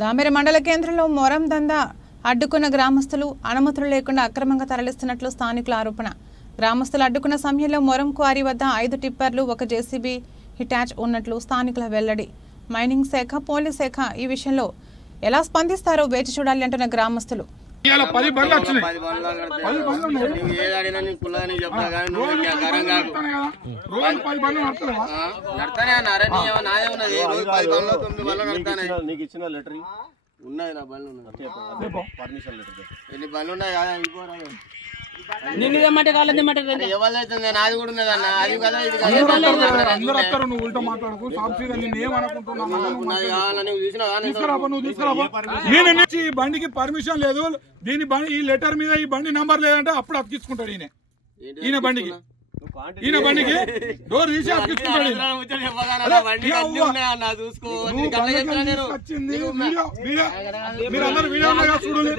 దామెర మండల కేంద్రంలో మొరం దందా అడ్డుకున్న గ్రామస్తులు అనుమతులు లేకుండా అక్రమంగా తరలిస్తున్నట్లు స్థానికుల ఆరోపణ. గ్రామస్తులు అడ్డుకున్న సమయంలో మొరం క్వారీ వద్ద 5 టిప్పర్లు, 1 జేసీబీ హిటాచ్ ఉన్నట్లు స్థానికుల వెల్లడి. మైనింగ్ శాఖ, పోలీస్ శాఖ ఈ విషయంలో ఎలా స్పందిస్తారో వేచి చూడాలి అంటున్న గ్రామస్తులు. ఉన్నాయి నా బండ్లు ఉన్నాయి, పర్మిషన్ లెటర్ ఎన్ని బండ్లు ఉన్నాయి ఎవరైతే నాది కూడా ఉన్నది అన్న, అది కదా ఇది ఈ బండికి పర్మిషన్ లేదు, దీని బండి ఈ లెటర్ మీద ఈ బండి నంబర్ లేదంటే అప్పుడు అతికించుకుంటాడు ఈయన బండికి డోర్ తీసి అతికించుకుంటాడు. మీరందరూ వీడియో చూడండి.